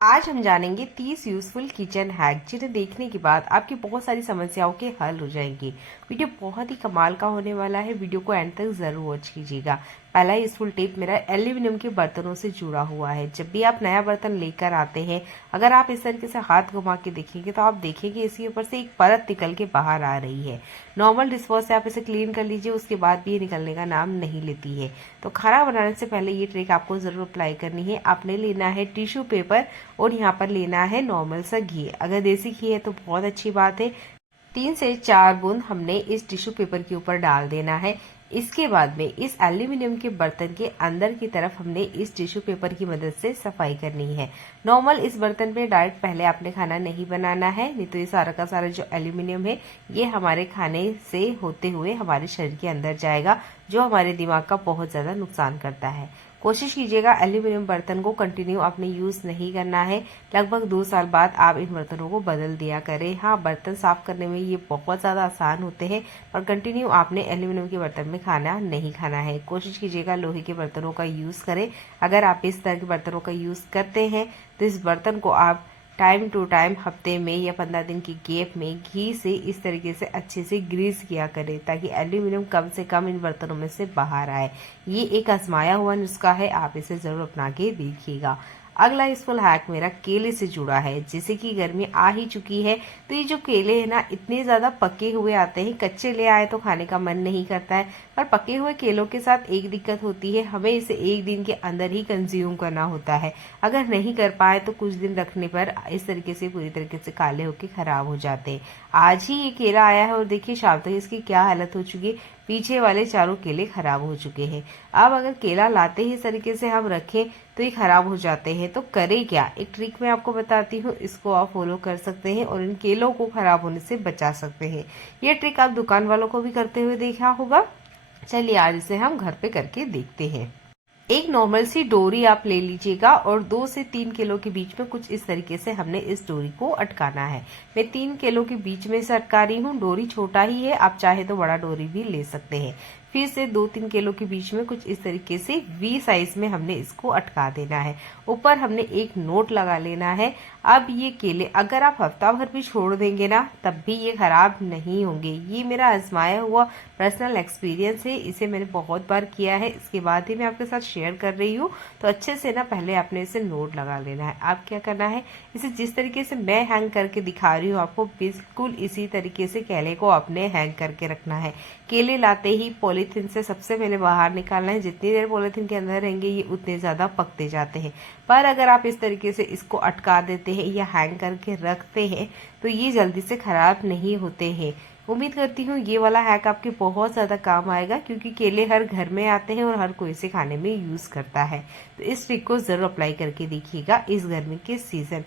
आज हम जानेंगे 30 यूजफुल किचन हैक जिन्हें देखने के बाद आपकी बहुत सारी समस्याओं के हल हो जाएंगे। वीडियो बहुत ही कमाल का होने वाला है, वीडियो को एंड तक जरूर वॉच कीजिएगा। पहला यूजफुल टिप मेरा एल्यूमिनियम के बर्तनों से जुड़ा हुआ है। जब भी आप नया बर्तन लेकर आते हैं, अगर आप इस तरीके से हाथ घुमा के देखेंगे तो आप देखेंगे इसके ऊपर से एक परत निकल के बाहर आ रही है। नॉर्मल डिशवॉश से आप इसे क्लीन कर लीजिए, उसके बाद भी ये निकलने का नाम नहीं लेती है। तो खाना बनाने से पहले ये ट्रिक आपको जरूर अप्लाई करनी है। आपने लेना है टिश्यू पेपर और यहाँ पर लेना है नॉर्मल सा घी। अगर देसी घी है तो बहुत अच्छी बात है। 3 से 4 बूंद हमने इस टिश्यू पेपर के ऊपर डाल देना है। इसके बाद में इस एल्यूमिनियम के बर्तन के अंदर की तरफ हमने इस टिश्यू पेपर की मदद से सफाई करनी है। नॉर्मल इस बर्तन पे डायरेक्ट पहले आपने खाना नहीं बनाना है, नहीं तो ये सारा का सारा जो एल्यूमिनियम है ये हमारे खाने से होते हुए हमारे शरीर के अंदर जाएगा, जो हमारे दिमाग का बहुत ज्यादा नुकसान करता है। कोशिश कीजिएगा एल्यूमिनियम बर्तन को कंटिन्यू आपने यूज नहीं करना है। लगभग 2 साल बाद आप इन बर्तनों को बदल दिया करें। हाँ, बर्तन साफ करने में ये बहुत ज्यादा आसान होते हैं, पर कंटिन्यू आपने एल्यूमिनियम के बर्तन में खाना नहीं खाना है। कोशिश कीजिएगा लोहे के बर्तनों का यूज करें। अगर आप इस तरह के बर्तनों का यूज करते हैं तो इस बर्तन को आप टाइम टू टाइम हफ्ते में या 15 दिन की गैप में घी से इस तरीके से अच्छे से ग्रीस किया करें, ताकि एल्यूमिनियम कम से कम इन बर्तनों में से बाहर आए। ये एक आजमाया हुआ नुस्खा है, आप इसे जरूर अपना के देखिएगा। अगला यूजफुल हैक मेरा केले से जुड़ा है। जैसे कि गर्मी आ ही चुकी है, तो ये जो केले है ना इतने ज्यादा पके हुए आते हैं, कच्चे ले आए तो खाने का मन नहीं करता है। पर पके हुए केलों के साथ एक दिक्कत होती है, हमें इसे 1 दिन के अंदर ही कंज्यूम करना होता है। अगर नहीं कर पाए तो कुछ दिन रखने पर इस तरीके से पूरी तरीके से काले होके खराब हो जाते हैं। आज ही ये केला आया है और देखिए शाम तक इसकी क्या हालत हो चुकी है, पीछे वाले चारों केले खराब हो चुके हैं। अब अगर केला लाते ही इस तरीके से हम रखें तो ये खराब हो जाते हैं। तो करें क्या, एक ट्रिक मैं आपको बताती हूँ, इसको आप फॉलो कर सकते हैं और इन केलों को खराब होने से बचा सकते हैं। ये ट्रिक आप दुकान वालों को भी करते हुए देखा होगा। चलिए आज इसे हम घर पे करके देखते हैं। एक नॉर्मल सी डोरी आप ले लीजिएगा और 2 से 3 किलो के बीच में कुछ इस तरीके से हमने इस डोरी को अटकाना है। मैं 3 किलो के बीच में से अटका रही हूँ। डोरी छोटा ही है, आप चाहे तो बड़ा डोरी भी ले सकते हैं। फिर से 2-3 किलो के बीच में कुछ इस तरीके से वी साइज में हमने इसको अटका देना है। ऊपर हमने एक नोट लगा लेना है। अब ये केले अगर आप हफ्ता भर भी छोड़ देंगे ना तब भी ये खराब नहीं होंगे। ये मेरा आजमाया हुआ पर्सनल एक्सपीरियंस है, इसे मैंने बहुत बार किया है, इसके बाद ही मैं आपके साथ शेयर कर रही हूँ। तो अच्छे से ना पहले आपने इसे नोट लगा लेना है। आप क्या करना है, इसे जिस तरीके से मैं हैंग करके दिखा रही हूँ आपको बिल्कुल इसी तरीके से केले को अपने हैंग करके रखना है। केले लाते ही पॉलीथीन से सबसे पहले बाहर निकालना है। जितनी देर पॉलीथीन के अंदर रहेंगे ये उतने ज्यादा पकते जाते हैं। पर अगर आप इस तरीके से इसको अटका देते हैं या हैंग करके रखते हैं तो ये जल्दी से खराब नहीं होते हैं। उम्मीद करती हूँ ये वाला हैक आपके बहुत ज्यादा काम आएगा, क्योंकि केले हर घर में आते हैं और हर कोई इसे खाने में यूज करता है। तो इस ट्रिक को जरूर अप्लाई करके देखिएगा इस गर्मी के सीजन।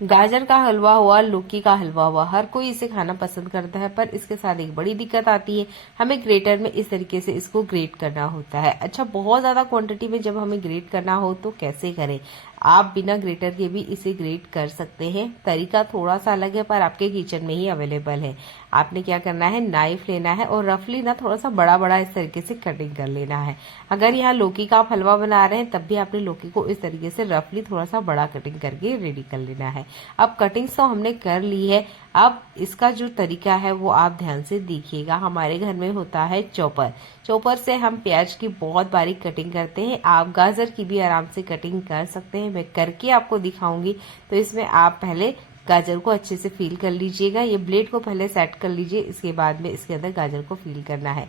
गाजर का हलवा हुआ, लौकी का हलवा हुआ, हर कोई इसे खाना पसंद करता है, पर इसके साथ एक बड़ी दिक्कत आती है, हमें ग्रेटर में इस तरीके से इसको ग्रेट करना होता है। अच्छा, बहुत ज्यादा क्वांटिटी में जब हमें ग्रेट करना हो तो कैसे करें। आप बिना ग्रेटर के भी इसे ग्रेट कर सकते हैं। तरीका थोड़ा सा अलग है पर आपके किचन में ही अवेलेबल है। आपने क्या करना है, नाइफ लेना है और रफली ना थोड़ा सा बड़ा बड़ा इस तरीके से कटिंग कर लेना है। अगर यहाँ लौकी का आप हलवा बना रहे हैं तब भी आपने लौकी को इस तरीके से रफली थोड़ा सा बड़ा कटिंग करके रेडी कर लेना है। अब कटिंग्स तो हमने कर ली है। अब इसका जो तरीका है वो आप ध्यान से देखिएगा। हमारे घर में होता है चॉपर। चॉपर से हम प्याज की बहुत बारीक कटिंग करते हैं। आप गाजर की भी आराम से कटिंग कर सकते हैं, मैं करके आपको दिखाऊंगी। तो इसमें आप पहले गाजर को अच्छे से फील कर लीजिएगा। ये ब्लेड को पहले सेट कर लीजिए, इसके बाद में इसके अंदर गाजर को फील करना है।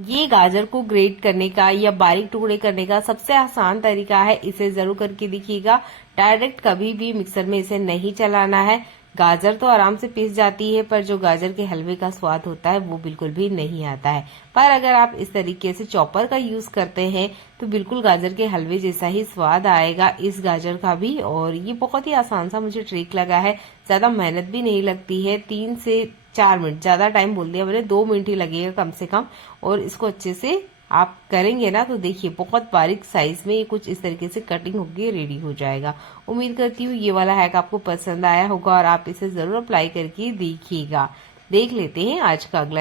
ये गाजर को ग्रेट करने का या बारीक टुकड़े करने का सबसे आसान तरीका है, इसे जरूर करके देखिएगा। डायरेक्ट कभी भी मिक्सर में इसे नहीं चलाना है। गाजर तो आराम से पीस जाती है, पर जो गाजर के हलवे का स्वाद होता है वो बिल्कुल भी नहीं आता है। पर अगर आप इस तरीके से चॉपर का यूज करते हैं तो बिल्कुल गाजर के हलवे जैसा ही स्वाद आएगा इस गाजर का भी। और ये बहुत ही आसान सा मुझे ट्रिक लगा है, ज्यादा मेहनत भी नहीं लगती है। 3 से 4 मिनट, ज्यादा टाइम बोल दिया मैंने, 2 मिनट ही लगेगा कम से कम। और इसको अच्छे से आप करेंगे ना तो देखिए बहुत बारीक साइज में ये कुछ इस तरीके से कटिंग होकर रेडी हो जाएगा। उम्मीद करती हूँ ये वाला हैक आपको पसंद आया होगा और आप इसे जरूर अप्लाई करके देखिएगा। देख लेते हैं आज का अगला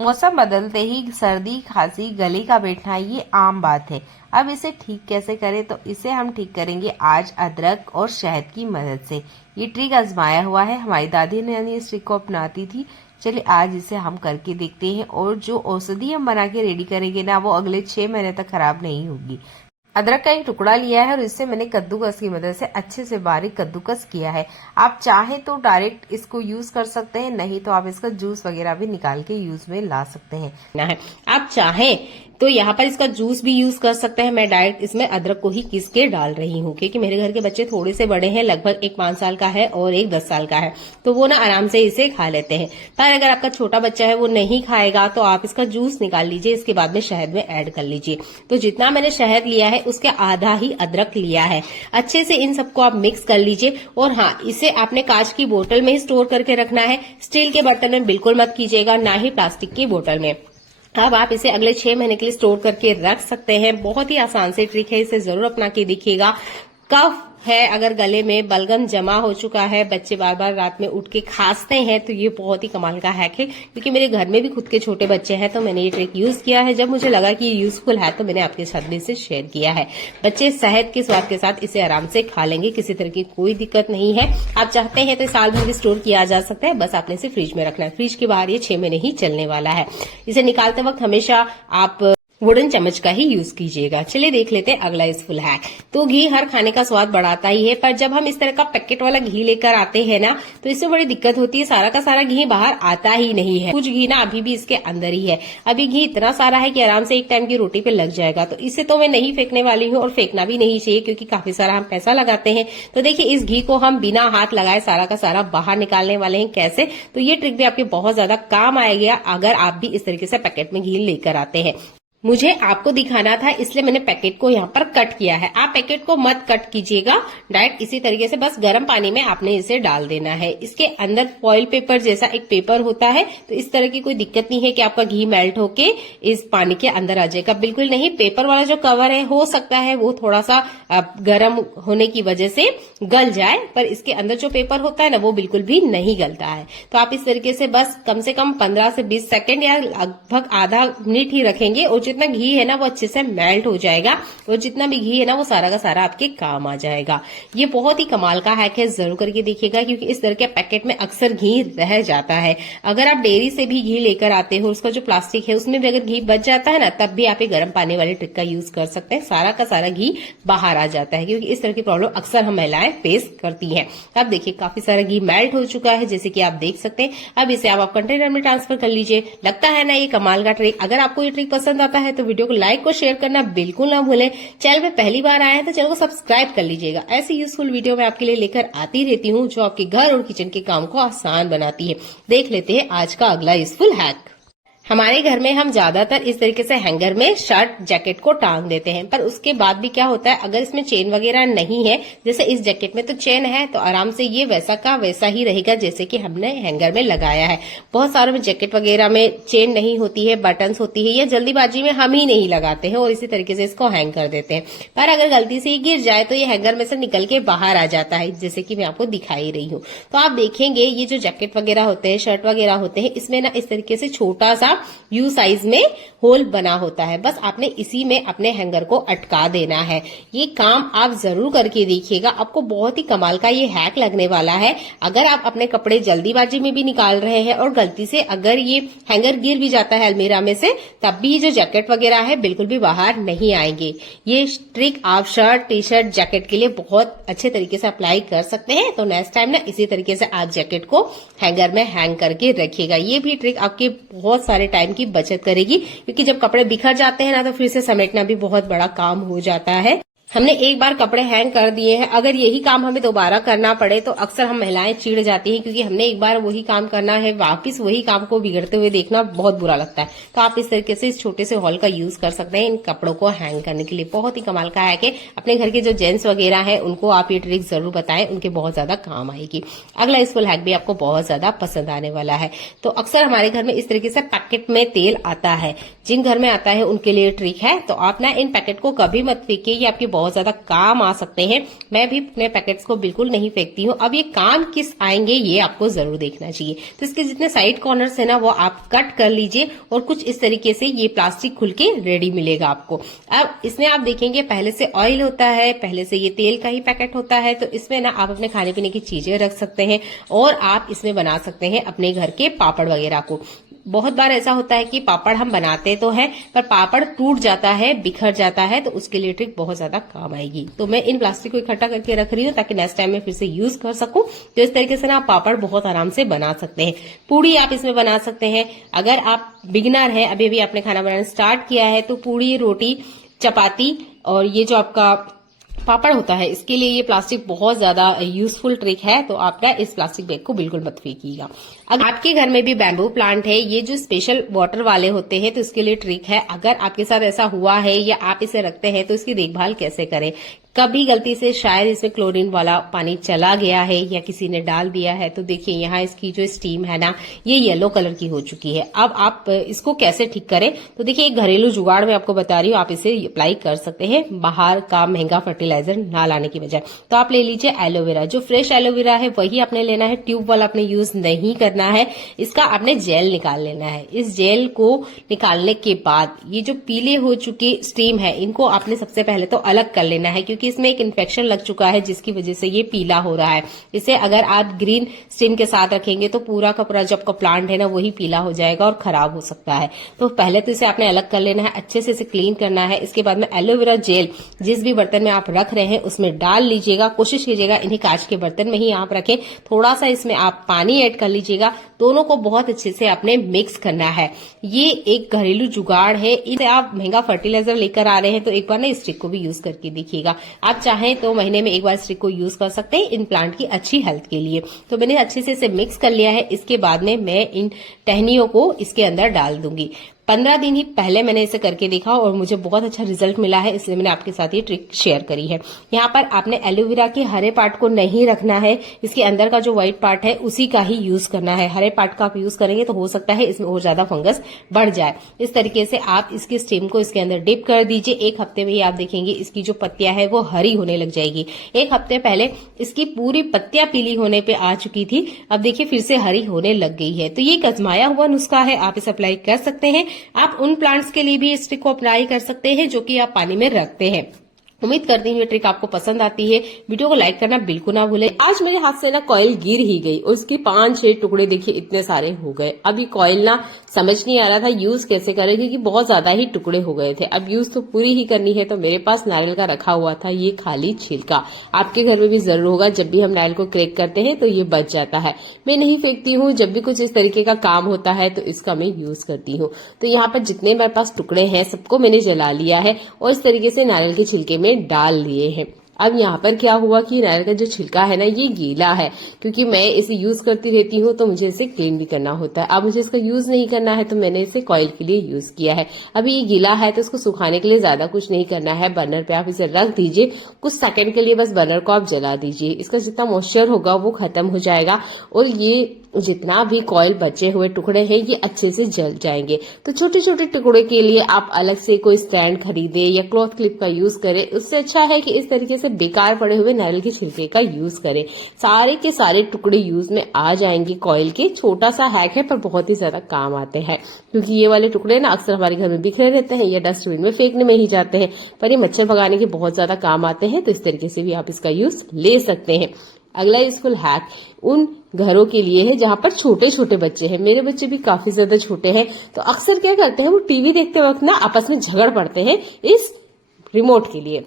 मौसम बदलते ही सर्दी, खांसी, गले का बैठना ये आम बात है। अब इसे ठीक कैसे करें, तो इसे हम ठीक करेंगे आज अदरक और शहद की मदद से। ये ट्रिक आजमाया हुआ है, हमारी दादी ने इस ट्रिक को अपनाती थी। चलिए आज इसे हम करके देखते हैं, और जो औषधि हम बना के रेडी करेंगे ना, वो अगले 6 महीने तक खराब नहीं होगी। अदरक का एक टुकड़ा लिया है और इससे मैंने कद्दूकस की मदद से अच्छे से बारीक कद्दूकस किया है। आप चाहे तो डायरेक्ट इसको यूज कर सकते हैं, नहीं तो आप इसका जूस वगैरह भी निकाल के यूज में ला सकते हैं। आप चाहें तो यहाँ पर इसका जूस भी यूज कर सकते हैं। मैं डायरेक्ट इसमें अदरक को ही किस के डाल रही हूँ, क्योंकि मेरे घर के बच्चे थोड़े से बड़े हैं, लगभग एक 5 साल का है और एक 10 साल का है, तो वो ना आराम से इसे खा लेते हैं। पर अगर आपका छोटा बच्चा है वो नहीं खाएगा, तो आप इसका जूस निकाल लीजिए, इसके बाद में शहद में ऐड कर लीजिए। तो जितना मैंने शहद लिया है उसके आधा ही अदरक लिया है। अच्छे से इन सबको आप मिक्स कर लीजिए। और हाँ, इसे आपने कांच की बोतल में ही स्टोर करके रखना है, स्टील के बर्तन में बिल्कुल मत कीजिएगा, ना ही प्लास्टिक की बोतल में। अब आप इसे अगले 6 महीने के लिए स्टोर करके रख सकते हैं। बहुत ही आसान से ट्रिक है, इसे जरूर अपना के देखिएगा। कफ है, अगर गले में बलगम जमा हो चुका है, बच्चे बार बार रात में उठ के खांसते हैं, तो ये बहुत ही कमाल का हैक है। क्योंकि मेरे घर में भी खुद के छोटे बच्चे हैं, तो मैंने ये ट्रिक यूज किया है। जब मुझे लगा कि ये यूजफुल है, तो मैंने आपके साथ भी इसे शेयर किया है। बच्चे शहद के स्वाद के साथ इसे आराम से खा लेंगे, किसी तरह की कोई दिक्कत नहीं है। आप चाहते हैं तो साल भर भी स्टोर किया जा सकता है, बस आपने इसे फ्रिज में रखना है। फ्रिज के बाहर ये 6 महीने ही चलने वाला है। इसे निकालते वक्त हमेशा आप वुडन चम्मच का ही यूज कीजिएगा। चलिए देख लेते हैं अगला यूजफुल हैक। तो घी हर खाने का स्वाद बढ़ाता ही है, पर जब हम इस तरह का पैकेट वाला घी लेकर आते हैं ना, तो इससे बड़ी दिक्कत होती है। सारा का सारा घी बाहर आता ही नहीं है, कुछ घी ना अभी भी इसके अंदर ही है। अभी घी इतना सारा है कि आराम से एक टाइम की रोटी पे लग जाएगा। तो इसे तो मैं नहीं फेंकने वाली हूँ, और फेंकना भी नहीं चाहिए, क्योंकि काफी सारा हम पैसा लगाते हैं। तो देखिए, इस घी को हम बिना हाथ लगाए सारा का सारा बाहर निकालने वाले हैं। कैसे? तो ये ट्रिक भी आपके बहुत ज्यादा काम आएगा, अगर आप भी इस तरीके से पैकेट में घी लेकर आते हैं। मुझे आपको दिखाना था, इसलिए मैंने पैकेट को यहाँ पर कट किया है। आप पैकेट को मत कट कीजिएगा, डायरेक्ट इसी तरीके से बस गर्म पानी में आपने इसे डाल देना है। इसके अंदर फॉइल पेपर जैसा एक पेपर होता है, तो इस तरह की कोई दिक्कत नहीं है कि आपका घी मेल्ट होके इस पानी के अंदर आ जाएगा, बिल्कुल नहीं। पेपर वाला जो कवर है, हो सकता है वो थोड़ा सा गर्म होने की वजह से गल जाए, पर इसके अंदर जो पेपर होता है ना, वो बिल्कुल भी नहीं गलता है। तो आप इस तरीके से बस कम से कम 15 से 20 सेकेंड या लगभग आधा मिनट ही रखेंगे, और जितना घी है ना वो अच्छे से मेल्ट हो जाएगा, और जितना भी घी है ना वो सारा का सारा आपके काम आ जाएगा। ये बहुत ही कमाल का हैक है, जरूर करके देखिएगा, क्योंकि इस तरह के पैकेट में अक्सर घी रह जाता है। अगर आप डेयरी से भी घी लेकर आते हो, उसका जो प्लास्टिक है उसमें भी अगर घी बच जाता है ना, तब भी आप ये गर्म पानी वाली ट्रिक का यूज कर सकते हैं। सारा का सारा घी बाहर आ जाता है, क्योंकि इस तरह की प्रॉब्लम अक्सर हम महिलाएं फेस करती हैं। अब देखिए, काफी सारा घी मेल्ट हो चुका है, जैसे कि आप देख सकते हैं। अब इसे आप कंटेनर में ट्रांसफर कर लीजिए। लगता है ना ये कमाल का ट्रिक? अगर आपको ये ट्रिक पसंद आता है तो वीडियो को लाइक और शेयर करना बिल्कुल ना भूलें। चैनल में पहली बार आए हैं तो चैनल को सब्सक्राइब कर लीजिएगा। ऐसी यूजफुल वीडियो मैं आपके लिए लेकर आती रहती हूँ, जो आपके घर और किचन के काम को आसान बनाती है। देख लेते हैं आज का अगला यूजफुल हैक। हमारे घर में हम ज्यादातर इस तरीके से हैंगर में शर्ट जैकेट को टांग देते हैं, पर उसके बाद भी क्या होता है, अगर इसमें चेन वगैरह नहीं है, जैसे इस जैकेट में तो चेन है, तो आराम से ये वैसा का वैसा ही रहेगा जैसे कि हमने हैंगर में लगाया है। बहुत सारे में जैकेट वगैरह में चेन नहीं होती है, बटन्स होती है, या जल्दीबाजी में हम ही नहीं लगाते हैं और इसी तरीके से इसको हैंग कर देते हैं। पर अगर गलती से गिर जाए तो ये हैंगर में से निकल के बाहर आ जाता है, जैसे कि मैं आपको दिखाई रही हूँ। तो आप देखेंगे, ये जो जैकेट वगैरह होते हैं, शर्ट वगैरह होते हैं, इसमें ना इस तरीके से छोटा सा यू साइज में होल बना होता है। बस आपने इसी में अपने हैंगर को अटका देना है। ये काम आप जरूर करके देखिएगा, आपको बहुत ही कमाल का ये हैक लगने वाला है। अगर आप अपने कपड़े जल्दीबाजी में भी निकाल रहे हैं और गलती से अगर ये हैंगर गिर भी जाता है अलमीरा में से, तब भी जो जैकेट वगैरह है बिल्कुल भी बाहर नहीं आएंगे। ये ट्रिक आप शर्ट, टी शर्ट, जैकेट के लिए बहुत अच्छे तरीके से अप्लाई कर सकते हैं। तो नेक्स्ट टाइम ना इसी तरीके से आप जैकेट को हैंगर में हैंग करके रखिएगा। ये भी ट्रिक आपके बहुत सारे टाइम की बचत करेगी, क्योंकि जब कपड़े बिखर जाते हैं ना, तो फिर से समेटना भी बहुत बड़ा काम हो जाता है। हमने एक बार कपड़े हैंग कर दिए हैं, अगर यही काम हमें दोबारा करना पड़े तो अक्सर हम महिलाएं चिढ़ जाती हैं, क्योंकि हमने एक बार वही काम करना है, वापस वही काम को बिगड़ते हुए देखना बहुत बुरा लगता है। तो आप इस तरीके से इस छोटे से हॉल का यूज कर सकते हैं इन कपड़ों को हैंग करने के लिए। बहुत ही कमाल का है कि अपने घर के जो जेंट्स वगैरह हैं उनको आप ये ट्रिक जरूर बताएं, उनके बहुत ज्यादा काम आएगी। अगला यूजफुल हैक भी आपको बहुत ज्यादा पसंद आने वाला है। तो अक्सर हमारे घर में इस तरीके से पैकेट में तेल आता है, जिन घर में आता है उनके लिए ट्रिक है। तो आप ना इन पैकेट को कभी मत फेंकिए, ये आपकी बहुत ज्यादा काम आ सकते हैं। मैं भी अपने पैकेट्स को बिल्कुल नहीं फेंकती हूँ। अब ये काम किस आएंगे ये आपको जरूर देखना चाहिए। तो इसके जितने साइड कॉर्नर्स है ना वो आप कट कर लीजिए और कुछ इस तरीके से ये प्लास्टिक खुल के रेडी मिलेगा आपको। अब इसमें आप देखेंगे पहले से ऑयल होता है, पहले से ये तेल का ही पैकेट होता है, तो इसमें ना आप अपने खाने पीने की चीजें रख सकते हैं और आप इसमें बना सकते हैं अपने घर के पापड़ वगैरह को। बहुत बार ऐसा होता है कि पापड़ हम बनाते तो हैं पर पापड़ टूट जाता है, बिखर जाता है, तो उसके लिए ट्रिक बहुत ज्यादा काम आएगी। तो मैं इन प्लास्टिक को इकट्ठा करके रख रही हूँ ताकि नेक्स्ट टाइम में फिर से यूज कर सकूं। तो इस तरीके से ना आप पापड़ बहुत आराम से बना सकते हैं। पूड़ी आप इसमें बना सकते हैं। अगर आप बिगिनर हैं, अभी अभी आपने खाना बनाना स्टार्ट किया है, तो पूड़ी, रोटी, चपाती और ये जो आपका पापड़ होता है इसके लिए ये प्लास्टिक बहुत ज्यादा यूजफुल ट्रिक है। तो आप ना इस प्लास्टिक बैग को बिल्कुल मत फेंकिएगा। अगर आपके घर में भी बैम्बू प्लांट है, ये जो स्पेशल वाटर वाले होते हैं, तो इसके लिए ट्रिक है, अगर आपके साथ ऐसा हुआ है या आप इसे रखते हैं तो इसकी देखभाल कैसे करें। कभी गलती से शायद इसमें क्लोरीन वाला पानी चला गया है या किसी ने डाल दिया है, तो देखिए यहाँ इसकी जो स्टीम है ना ये येलो कलर की हो चुकी है। अब आप इसको कैसे ठीक करें, तो देखिए एक घरेलू जुगाड़ में आपको बता रही हूँ, आप इसे अप्लाई कर सकते हैं बाहर का महंगा फर्टिलाइजर ना लाने की बजाय। तो आप ले लीजिए एलोवेरा, जो फ्रेश एलोवेरा है वही आपने लेना है, ट्यूब वाला आपने यूज नहीं करना है। इसका आपने जेल निकाल लेना है। इस जेल को निकालने के बाद ये जो पीले हो चुके स्टीम है इनको आपने सबसे पहले तो अलग कर लेना है, क्योंकि इसमें एक इन्फेक्शन लग चुका है जिसकी वजह से ये पीला हो रहा है। इसे अगर आप ग्रीन स्टीम के साथ रखेंगे तो पूरा का पूरा जो आपका प्लांट है ना वही पीला हो जाएगा और खराब हो सकता है। तो पहले तो इसे आपने अलग कर लेना है, अच्छे से इसे क्लीन करना है। इसके बाद में एलोवेरा जेल जिस भी बर्तन में आप रख रहे हैं उसमें डाल लीजिएगा। कोशिश कीजिएगा इन्हीं कांच के बर्तन में ही आप रखें। थोड़ा सा इसमें आप पानी ऐड कर लीजिएगा। दोनों को बहुत अच्छे से आपने मिक्स करना है। ये एक घरेलू जुगाड़ है। इसे आप महंगा फर्टिलाइजर लेकर आ रहे हैं तो एक बार ना इस ट्रिक को भी यूज करके देखिएगा। आप चाहें तो महीने में एक बार इस ट्रिक को यूज कर सकते हैं इन प्लांट की अच्छी हेल्थ के लिए। तो मैंने अच्छे से इसे मिक्स कर लिया है। इसके बाद में मैं इन टहनियों को इसके अंदर डाल दूंगी। 15 दिन ही पहले मैंने इसे करके देखा और मुझे बहुत अच्छा रिजल्ट मिला है, इसलिए मैंने आपके साथ ये ट्रिक शेयर करी है। यहाँ पर आपने एलोवेरा के हरे पार्ट को नहीं रखना है, इसके अंदर का जो व्हाइट पार्ट है उसी का ही यूज करना है। हरे पार्ट का आप यूज करेंगे तो हो सकता है इसमें और ज्यादा फंगस बढ़ जाए। इस तरीके से आप इसके स्टेम को इसके अंदर डिप कर दीजिए। एक हफ्ते में ही आप देखेंगे इसकी जो पत्तियां है वो हरी होने लग जाएगी। एक हफ्ते पहले इसकी पूरी पत्तियां पीली होने पे आ चुकी थी, अब देखिए फिर से हरी होने लग गई है। तो ये एक आजमाया हुआ नुस्खा है, आप इसे अप्लाई कर सकते हैं। आप उन प्लांट्स के लिए भी इस ट्रिक को अप्लाई कर सकते हैं जो कि आप पानी में रखते हैं। उम्मीद करती हूँ ये ट्रिक आपको पसंद आती है। वीडियो को लाइक करना बिल्कुल ना भूलें। आज मेरे हाथ से ना कॉइल गिर ही गई और उसके 5-6 टुकड़े देखिए इतने सारे हो गए। अब ये कॉइल ना समझ नहीं आ रहा था यूज कैसे करें, क्योंकि बहुत ज्यादा ही टुकड़े हो गए थे। अब यूज तो पूरी ही करनी है, तो मेरे पास नारियल का रखा हुआ था ये खाली छिलका। आपके घर में भी जरूर होगा, जब भी हम नारियल को क्रैक करते हैं तो ये बच जाता है। मैं नहीं फेंकती हूँ, जब भी कुछ इस तरीके का काम होता है तो इसका मैं यूज करती हूँ। तो यहाँ पर जितने मेरे पास टुकड़े हैं सबको मैंने जला लिया है और इस तरीके से नारियल के छिलके में डाल लिए हैं। अब यहाँ पर क्या हुआ कि नारियल का जो छिलका है ना ये गीला है, क्योंकि मैं इसे यूज करती रहती हूँ तो मुझे इसे क्लीन भी करना होता है। अब मुझे इसका यूज नहीं करना है तो मैंने इसे कॉइल के लिए यूज किया है। अभी ये गीला है तो इसको सुखाने के लिए ज्यादा कुछ नहीं करना है। बर्नर पे आप इसे रख दीजिए, कुछ सेकंड के लिए बस बर्नर को आप जला दीजिए। इसका जितना मॉइस्चर होगा वो खत्म हो जाएगा और ये जितना भी कॉइल बचे हुए टुकड़े हैं ये अच्छे से जल जाएंगे। तो छोटे छोटे टुकड़े के लिए आप अलग से कोई स्टैंड खरीदे या क्लॉथ क्लिप का यूज करें। उससे अच्छा है कि इस तरीके से बेकार पड़े हुए नारियल के छिलके का यूज करें। सारे के सारे टुकड़े यूज में आ जाएंगे कॉइल के। छोटा सा हैक है पर बहुत ही ज्यादा काम आते हैं, क्योंकि ये वाले टुकड़े ना अक्सर हमारे घर में बिखरे रहते हैं या डस्टबिन में फेंकने में ही जाते हैं, पर ये मच्छर भगाने के बहुत ज्यादा काम आते हैं। तो इस तरीके से भी आप इसका यूज ले सकते हैं। अगला यूजफुल हैक उन घरों के लिए है जहां पर छोटे छोटे बच्चे हैं। मेरे बच्चे भी काफी ज्यादा छोटे हैं, तो अक्सर क्या करते हैं वो टीवी देखते वक्त ना आपस में झगड़ पड़ते हैं इस रिमोट के लिए।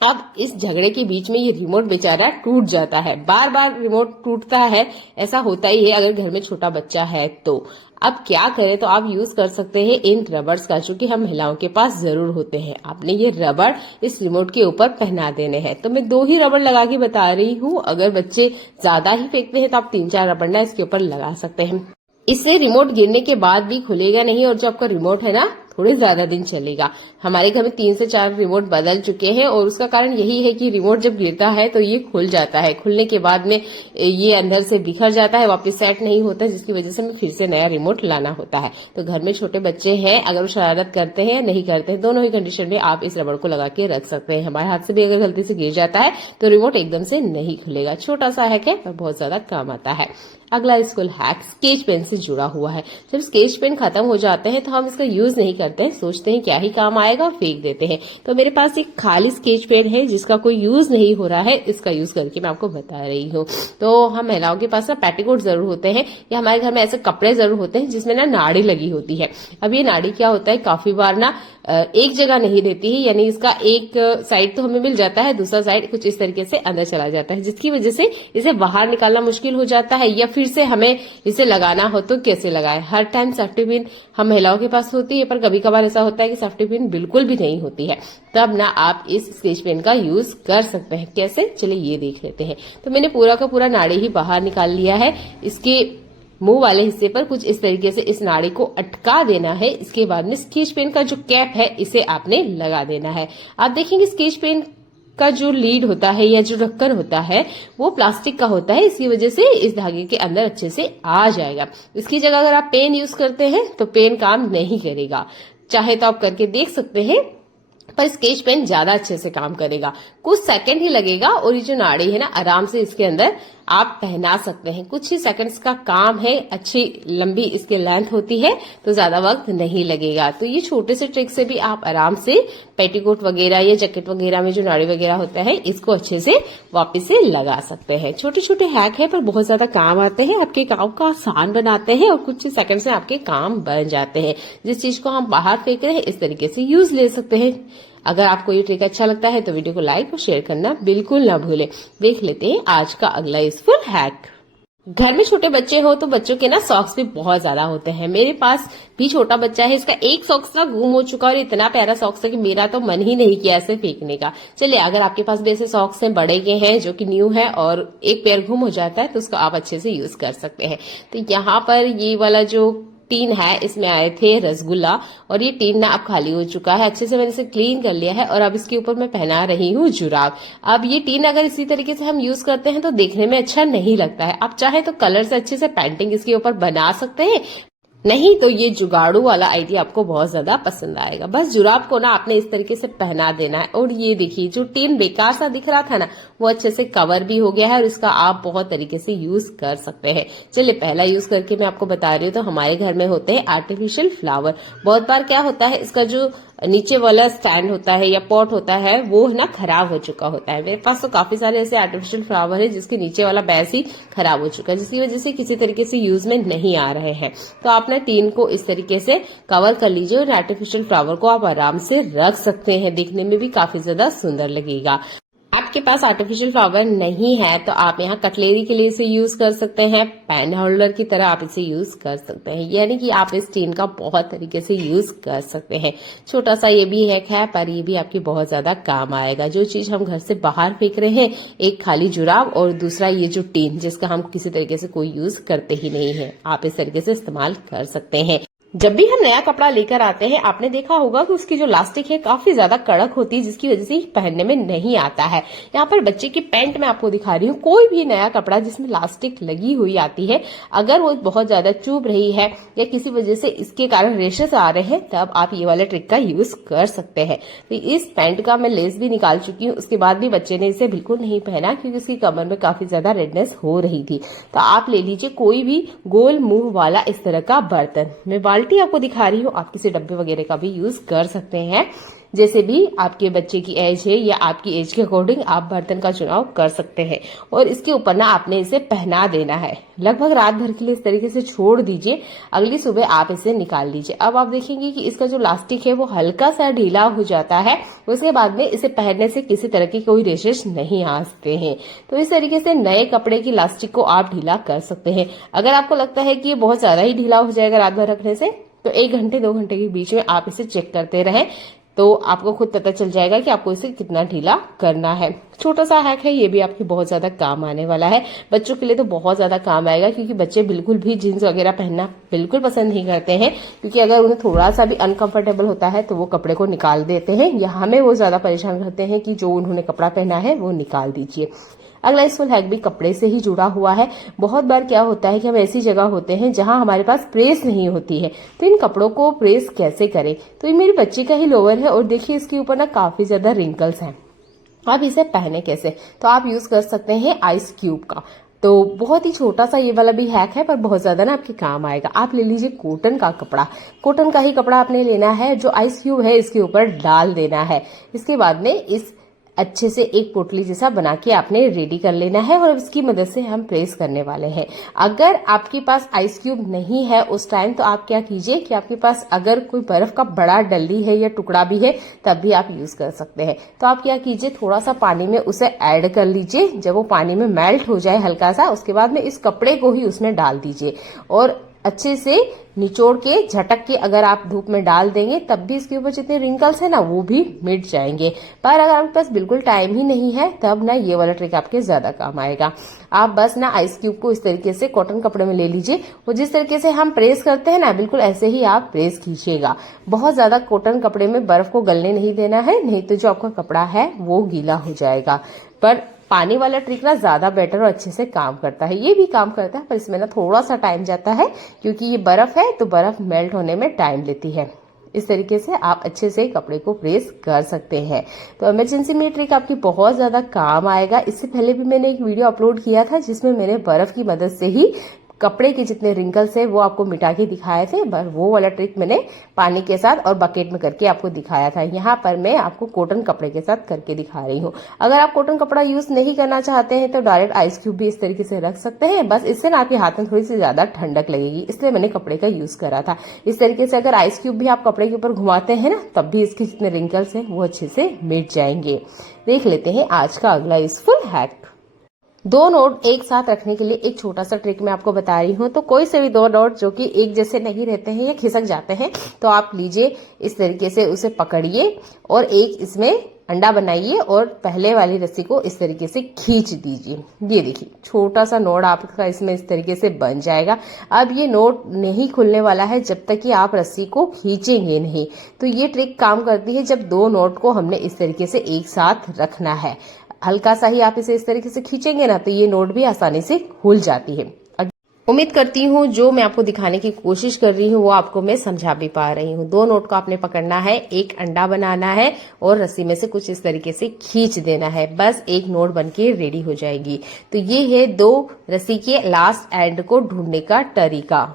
अब इस झगड़े के बीच में ये रिमोट बेचारा टूट जाता है। बार बार रिमोट टूटता है, ऐसा होता ही है अगर घर में छोटा बच्चा है तो। अब क्या करें, तो आप यूज कर सकते हैं इन रबर्स का, जो कि हम महिलाओं के पास जरूर होते हैं। आपने ये रबड़ इस रिमोट के ऊपर पहना देने हैं। तो मैं 2 ही रबड़ लगा के बता रही हूँ, अगर बच्चे ज्यादा ही फेंकते हैं तो आप 3-4 रबड़ ना इसके ऊपर लगा सकते हैं। इससे रिमोट गिरने के बाद भी खुलेगा नहीं और जो आपका रिमोट है ना थोड़े ज्यादा दिन चलेगा। हमारे घर में 3 से 4 रिमोट बदल चुके हैं और उसका कारण यही है कि रिमोट जब गिरता है तो ये खुल जाता है, खुलने के बाद में ये अंदर से बिखर जाता है, वापस सेट नहीं होता, जिसकी वजह से हमें फिर से नया रिमोट लाना होता है। तो घर में छोटे बच्चे हैं, अगर वो शरारत करते हैं या नहीं करते हैं, दोनों ही कंडीशन में आप इस रबड़ को लगा के रख सकते हैं। हमारे हाथ से भी अगर गलती से गिर जाता है तो रिमोट एकदम से नहीं खुलेगा। छोटा सा हैक है पर बहुत ज्यादा काम आता है। अगला स्कूल हैक स्केच पेन से जुड़ा हुआ है। जब स्केच पेन खत्म हो जाते हैं तो हम इसका यूज नहीं करते हैं, सोचते हैं क्या ही काम आएगा और फेंक देते हैं। तो मेरे पास एक खाली स्केच पेन है जिसका कोई यूज नहीं हो रहा है, इसका यूज करके मैं आपको बता रही हूँ। तो हम महिलाओं के पास ना पेटीकोट जरूर होते हैं या हमारे घर में ऐसे कपड़े जरूर होते हैं जिसमें ना नाड़ी लगी होती है। अब ये नाड़ी क्या होता है, काफी बार ना एक जगह नहीं देती है, यानी इसका एक साइड तो हमें मिल जाता है, दूसरा साइड कुछ इस तरीके से अंदर चला जाता है, जिसकी वजह से इसे बाहर निकालना मुश्किल हो जाता है, या फिर से हमें इसे लगाना हो तो कैसे लगाए। हर टाइम सेफ्टी पिन हम महिलाओं के पास होती है, पर कभी कभार ऐसा होता है कि सेफ्टी पिन बिल्कुल भी नहीं होती है, तब ना आप इस स्केच पेन का यूज कर सकते हैं। कैसे, चलिए ये देख लेते हैं। तो मैंने पूरा का पूरा नाड़ी ही बाहर निकाल लिया है। इसके मुंह वाले हिस्से पर कुछ इस तरीके से इस नाड़ी को अटका देना है। इसके बाद में स्केच पेन का जो कैप है इसे आपने लगा देना है। आप देखेंगे स्केच पेन का जो लीड होता है या जो ढक्कन होता है वो प्लास्टिक का होता है, इसकी वजह से इस धागे के अंदर अच्छे से आ जाएगा। इसकी जगह अगर आप पेन यूज करते हैं तो पेन काम नहीं करेगा। चाहे तो आप करके देख सकते हैं, पर स्केच पेन ज्यादा अच्छे से काम करेगा। कुछ सेकंड ही लगेगा और ये जो नाड़ी है ना आराम से इसके अंदर आप पहना सकते हैं। कुछ ही सेकंड्स का काम है, अच्छी लंबी इसकी लेंथ होती है तो ज्यादा वक्त नहीं लगेगा। तो ये छोटे से ट्रिक से भी आप आराम से पेटीकोट वगैरह या जैकेट वगैरह में जो नाड़ी वगैरह होता है इसको अच्छे से वापस से लगा सकते हैं। छोटे छोटे हैक है पर बहुत ज्यादा काम आते हैं, आपके काम को आसान बनाते हैं और कुछ ही सेकंड में आपके काम बन जाते हैं। जिस चीज को हम बाहर फेंक रहे हैं इस तरीके से यूज ले सकते हैं। अगर आपको ये ट्रिक अच्छा लगता है तो वीडियो को लाइक और शेयर करना बिल्कुल ना भूलें। देख लेते हैं आज का अगला यूजफुल हैक। घर में छोटे बच्चे हो तो बच्चों के ना सॉक्स भी बहुत ज्यादा होते हैं। मेरे पास भी छोटा बच्चा है, इसका एक सॉक्स ना गुम हो चुका और इतना प्यारा सॉक्स है कि मेरा तो मन ही नहीं किया ऐसे फेंकने का। चलिए, अगर आपके पास भी ऐसे सॉक्स हैं बड़े के हैं जो कि न्यू है और एक पेयर गुम हो जाता है तो उसको आप अच्छे से यूज कर सकते हैं। तो यहाँ पर ये वाला जो टीन है इसमें आए थे रसगुल्ला और ये टीन ना अब खाली हो चुका है। अच्छे से मैंने इसे क्लीन कर लिया है और अब इसके ऊपर मैं पहना रही हूँ जुराब। अब ये टीन अगर इसी तरीके से हम यूज करते हैं तो देखने में अच्छा नहीं लगता है। आप चाहे तो कलर से अच्छे से पेंटिंग इसके ऊपर बना सकते हैं, नहीं तो ये जुगाड़ू वाला आइडिया आपको बहुत ज्यादा पसंद आएगा। बस जुराब को ना आपने इस तरीके से पहना देना है और ये देखिए जो टीन बेकार सा दिख रहा था ना वो अच्छे से कवर भी हो गया है और इसका आप बहुत तरीके से यूज कर सकते हैं। चलिए पहला यूज करके मैं आपको बता रही हूँ। तो हमारे घर में होते हैं आर्टिफिशियल फ्लावर। बहुत बार क्या होता है, इसका जो नीचे वाला स्टैंड होता है या पॉट होता है वो ना खराब हो चुका होता है। मेरे पास तो काफी सारे ऐसे आर्टिफिशियल फ्लावर है जिसके नीचे वाला बेस ही खराब हो चुका है, जिसकी वजह से किसी तरीके से यूज में नहीं आ रहे हैं। तो आप ना टीन को इस तरीके से कवर कर लीजिए और आर्टिफिशियल फ्लावर को आप आराम से रख सकते हैं। देखने में भी काफी ज्यादा सुंदर लगेगा। आपके पास आर्टिफिशियल फ्लावर नहीं है तो आप यहाँ कटलेरी के लिए इसे यूज कर सकते हैं, पेन होल्डर की तरह आप इसे यूज कर सकते हैं, यानी कि आप इस टीन का बहुत तरीके से यूज कर सकते हैं। छोटा सा ये भी हैक है पर ये भी आपकी बहुत ज्यादा काम आएगा। जो चीज हम घर से बाहर फेंक रहे हैं, एक खाली जुराब और दूसरा ये जो टीन जिसका हम किसी तरीके से कोई यूज करते ही नहीं है, आप इस तरीके से इस्तेमाल कर सकते हैं। जब भी हम नया कपड़ा लेकर आते हैं आपने देखा होगा कि उसकी जो लास्टिक है काफी ज्यादा कड़क होती है, जिसकी वजह से पहनने में नहीं आता है। यहाँ पर बच्चे की पैंट मैं आपको दिखा रही हूँ। कोई भी नया कपड़ा जिसमें लास्टिक लगी हुई आती है, अगर वो बहुत ज्यादा चुभ रही है या किसी वजह से इसके कारण रेशेस आ रहे हैं, तब आप ये वाले ट्रिक का यूज कर सकते हैं। तो इस पैंट का मैं लेस भी निकाल चुकी हूँ, उसके बाद भी बच्चे ने इसे बिल्कुल नहीं पहना क्योंकि उसकी कमर में काफी ज्यादा रेडनेस हो रही थी। तो आप ले लीजिए कोई भी गोल मुंह वाला इस तरह का बर्तन। मैं बाल्टी आपको दिखा रही हूँ, आप किसी डब्बे वगैरह का भी यूज कर सकते हैं। जैसे भी आपके बच्चे की एज है या आपकी एज के अकॉर्डिंग आप बर्तन का चुनाव कर सकते हैं। और इसके ऊपर ना आपने इसे पहना देना है। लगभग रात भर के लिए इस तरीके से छोड़ दीजिए, अगली सुबह आप इसे निकाल लीजिए। अब आप देखेंगे कि इसका जो लास्टिक है वो हल्का सा ढीला हो जाता है। उसके बाद में इसे पहनने से किसी तरह की कोई रेशेस नहीं आ सकते हैं। तो इस तरीके से नए कपड़े की लास्टिक को आप ढीला कर सकते हैं। अगर आपको लगता है कि ये बहुत ज्यादा ही ढीला हो जाएगा रात भर रखने से, तो 1 घंटे 2 घंटे के बीच में आप इसे चेक करते रहें। तो आपको खुद पता चल जाएगा कि आपको इसे कितना ढीला करना है। छोटा सा हैक है, ये भी आपके बहुत ज्यादा काम आने वाला है। बच्चों के लिए तो बहुत ज्यादा काम आएगा, क्योंकि बच्चे बिल्कुल भी जीन्स वगैरह पहनना बिल्कुल पसंद नहीं करते हैं, क्योंकि अगर उन्हें थोड़ा सा भी अनकंफर्टेबल होता है तो वो कपड़े को निकाल देते हैं, या हमें वो ज्यादा परेशान करते हैं कि जो उन्होंने कपड़ा पहना है वो निकाल दीजिए। अगला यूजफुल हैक भी कपड़े से ही जुड़ा हुआ है। बहुत बार क्या होता है कि हम ऐसी जगह होते हैं जहां हमारे पास प्रेस नहीं होती है, तो इन कपड़ों को प्रेस कैसे करें। तो ये मेरी बच्ची का ही लोअर है और देखिए इसके ऊपर ना काफी ज्यादा रिंकल्स हैं। अब इसे पहने कैसे, तो आप यूज कर सकते हैं आइस क्यूब का। तो बहुत ही छोटा सा ये वाला भी हैक है, पर बहुत ज्यादा ना आपके काम आएगा। आप ले लीजिए कॉटन का कपड़ा, कॉटन का ही कपड़ा आपने लेना है, जो आइस क्यूब है इसके ऊपर डाल देना है। इसके बाद में इस अच्छे से एक पोटली जैसा बना के आपने रेडी कर लेना है, और इसकी मदद से हम प्रेस करने वाले हैं। अगर आपके पास आइस क्यूब नहीं है उस टाइम, तो आप क्या कीजिए कि आपके पास अगर कोई बर्फ का बड़ा डल्ली है या टुकड़ा भी है, तब भी आप यूज कर सकते हैं। तो आप क्या कीजिए, थोड़ा सा पानी में उसे ऐड कर लीजिए। जब वो पानी में मेल्ट हो जाए हल्का सा, उसके बाद में इस कपड़े को ही उसमें डाल दीजिए और अच्छे से निचोड़ के झटक के अगर आप धूप में डाल देंगे, तब भी इसके ऊपर जितने रिंकल्स है ना वो भी मिट जाएंगे। पर अगर आपके पास बिल्कुल टाइम ही नहीं है, तब ना ये वाला ट्रिक आपके ज्यादा काम आएगा। आप बस ना आइस क्यूब को इस तरीके से कॉटन कपड़े में ले लीजिए, और जिस तरीके से हम प्रेस करते हैं ना, बिल्कुल ऐसे ही आप प्रेस कीजिएगा। बहुत ज्यादा कॉटन कपड़े में बर्फ को गलने नहीं देना है, नहीं तो जो आपका कपड़ा है वो गीला हो जाएगा। पर पानी वाला ट्रिक ना ज्यादा बेटर और अच्छे से काम करता है। ये भी काम करता है, पर इसमें ना थोड़ा सा टाइम जाता है, क्योंकि ये बर्फ है तो बर्फ मेल्ट होने में टाइम लेती है। इस तरीके से आप अच्छे से कपड़े को प्रेस कर सकते हैं। तो इमरजेंसी में ट्रिक आपकी बहुत ज्यादा काम आएगा। इससे पहले भी मैंने एक वीडियो अपलोड किया था, जिसमें मैंने बर्फ की मदद से ही कपड़े के जितने रिंकल्स है वो आपको मिटा के दिखाए थे। पर वो वाला ट्रिक मैंने पानी के साथ और बकेट में करके आपको दिखाया था। यहाँ पर मैं आपको कॉटन कपड़े के साथ करके दिखा रही हूँ। अगर आप कॉटन कपड़ा यूज नहीं करना चाहते हैं, तो डायरेक्ट आइस क्यूब भी इस तरीके से रख सकते हैं। बस इससे ना आपके हाथ में थोड़ी सी ज्यादा ठंडक लगेगी, इसलिए मैंने कपड़े का यूज करा था। इस तरीके से अगर आइस क्यूब भी आप कपड़े के ऊपर घुमाते हैं ना, तब भी इसके जितने रिंकल्स है वो अच्छे से मिट जाएंगे। देख लेते हैं आज का अगला यूजफुल हैक। दो नोट एक साथ रखने के लिए एक छोटा सा ट्रिक मैं आपको बता रही हूँ। तो कोई से भी दो नोट जो कि एक जैसे नहीं रहते हैं या खिसक जाते हैं, तो आप लीजिए इस तरीके से उसे पकड़िए और एक इसमें अंडा बनाइए और पहले वाली रस्सी को इस तरीके से खींच दीजिए। ये देखिए छोटा सा नोट आपका इसमें इस तरीके से बन जाएगा। अब ये नोट नहीं खुलने वाला है जब तक कि आप रस्सी को खींचेंगे नहीं। तो ये ट्रिक काम करती है जब दो नोट को हमने इस तरीके से एक साथ रखना है। हल्का सा ही आप इसे इस तरीके से खींचेंगे ना, तो ये नोट भी आसानी से खुल जाती है। उम्मीद करती हूँ जो मैं आपको दिखाने की कोशिश कर रही हूँ वो आपको मैं समझा भी पा रही हूँ। दो नोट को आपने पकड़ना है, एक अंडा बनाना है और रस्सी में से कुछ इस तरीके से खींच देना है। बस एक नोट बनके रेडी हो जाएगी। तो ये है दो रस्सी के लास्ट एंड को ढूंढने का तरीका।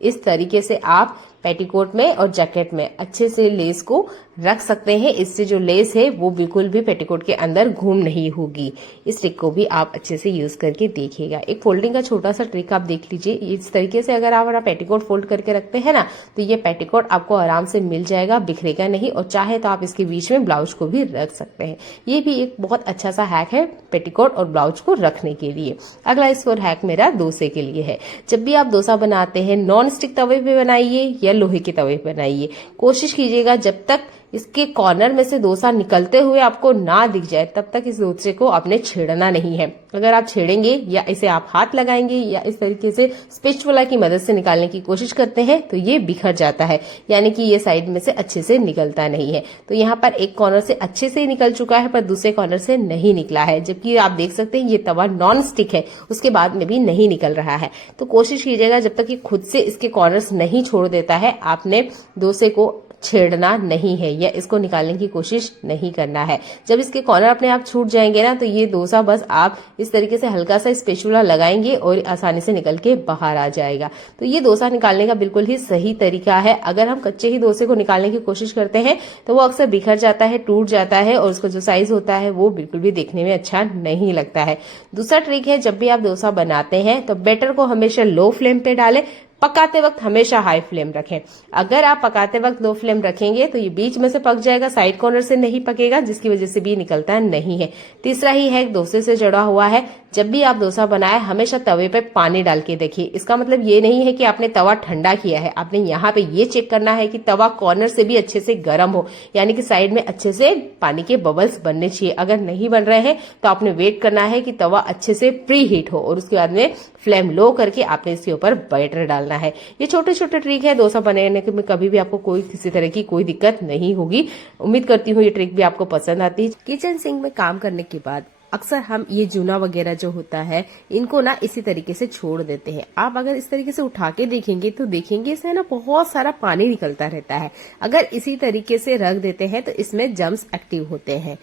इस तरीके से आप पेटीकोट में और जैकेट में अच्छे से लेस को रख सकते हैं। इससे जो लेस है वो बिल्कुल भी पेटीकोट के अंदर घूम नहीं होगी। इस ट्रिक को भी आप अच्छे से यूज करके देखिएगा। एक फोल्डिंग का छोटा सा ट्रिक आप देख लीजिए। इस तरीके से अगर आप अपना पेटीकोट फोल्ड करके रखते हैं ना, तो ये पेटीकोट आपको आराम से मिल जाएगा, बिखरेगा नहीं। और चाहे तो आप इसके बीच में ब्लाउज को भी रख सकते हैं। ये भी एक बहुत अच्छा सा हैक है पेटीकोट और ब्लाउज को रखने के लिए। अगला स्कोर हैक मेरा डोसे के लिए है। जब भी आप डोसा बनाते हैं, नॉन स्टिक तवे पे बनाइए या लोहे के तवे पे बनाइए, कोशिश कीजिएगा जब तक इसके कॉर्नर में से डोसा निकलते हुए आपको ना दिख जाए, तब तक इस डोसे को आपने छेड़ना नहीं है। अगर आप छेड़ेंगे या इसे आप हाथ लगाएंगे या इस तरीके से स्पैचुला की मदद से निकालने की कोशिश करते हैं, तो ये बिखर जाता है, यानी कि ये साइड में से अच्छे से निकलता नहीं है। तो यहाँ पर एक कॉर्नर से अच्छे से निकल चुका है, पर दूसरे कॉर्नर से नहीं निकला है। जबकि आप देख सकते हैं ये तवा नॉन स्टिक है, उसके बाद में भी नहीं निकल रहा है। तो कोशिश कीजिएगा जब तक ये खुद से इसके कॉर्नर्स नहीं छोड़ देता है, आपने डोसे को छेड़ना नहीं है या इसको निकालने की कोशिश नहीं करना है। जब इसके कॉर्नर अपने आप छूट जाएंगे ना, तो ये डोसा बस आप इस तरीके से हल्का सा स्पैचुला लगाएंगे और आसानी से निकल के बाहर आ जाएगा। तो ये डोसा निकालने का बिल्कुल ही सही तरीका है। अगर हम कच्चे ही डोसे को निकालने की कोशिश करते हैं तो वो अक्सर बिखर जाता है, टूट जाता है और उसका जो साइज होता है वो बिल्कुल भी देखने में अच्छा नहीं लगता है। दूसरा ट्रिक है, जब भी आप डोसा बनाते हैं तो बैटर को हमेशा लो फ्लेम पे डालें, पकाते वक्त हमेशा हाई फ्लेम रखें। अगर आप पकाते वक्त लो फ्लेम रखेंगे तो ये बीच में से पक जाएगा, साइड कॉर्नर से नहीं पकेगा, जिसकी वजह से भी निकलता नहीं है। तीसरा ही है डोसे से जुड़ा हुआ है, जब भी आप डोसा बनाए हमेशा तवे पे पानी डाल के देखिए। इसका मतलब ये नहीं है कि आपने तवा ठंडा किया है, आपने यहाँ पे ये चेक करना है कि तवा कॉर्नर से भी अच्छे से गर्म हो, यानी कि साइड में अच्छे से पानी के बबल्स बनने चाहिए। अगर नहीं बन रहे हैं तो आपने वेट करना है कि तवा अच्छे से प्री हीट हो, और उसके बाद में फ्लेम लो करके आपने इसके ऊपर बैटर डालना है। ये छोटे छोटे ट्रिक है, डोसा बनाने में कभी भी आपको कोई किसी तरह की कोई दिक्कत नहीं होगी। उम्मीद करती हूँ ये ट्रिक भी आपको पसंद आती है। किचन सिंक में काम करने के बाद अक्सर हम ये जूना वगैरह जो होता है इनको ना इसी तरीके से छोड़ देते हैं। आप अगर इस तरीके से उठा के देखेंगे तो देखेंगे इसमें ना बहुत सारा पानी निकलता रहता है। अगर इसी तरीके से रख देते हैं तो इसमें जर्म्स एक्टिव होते हैं।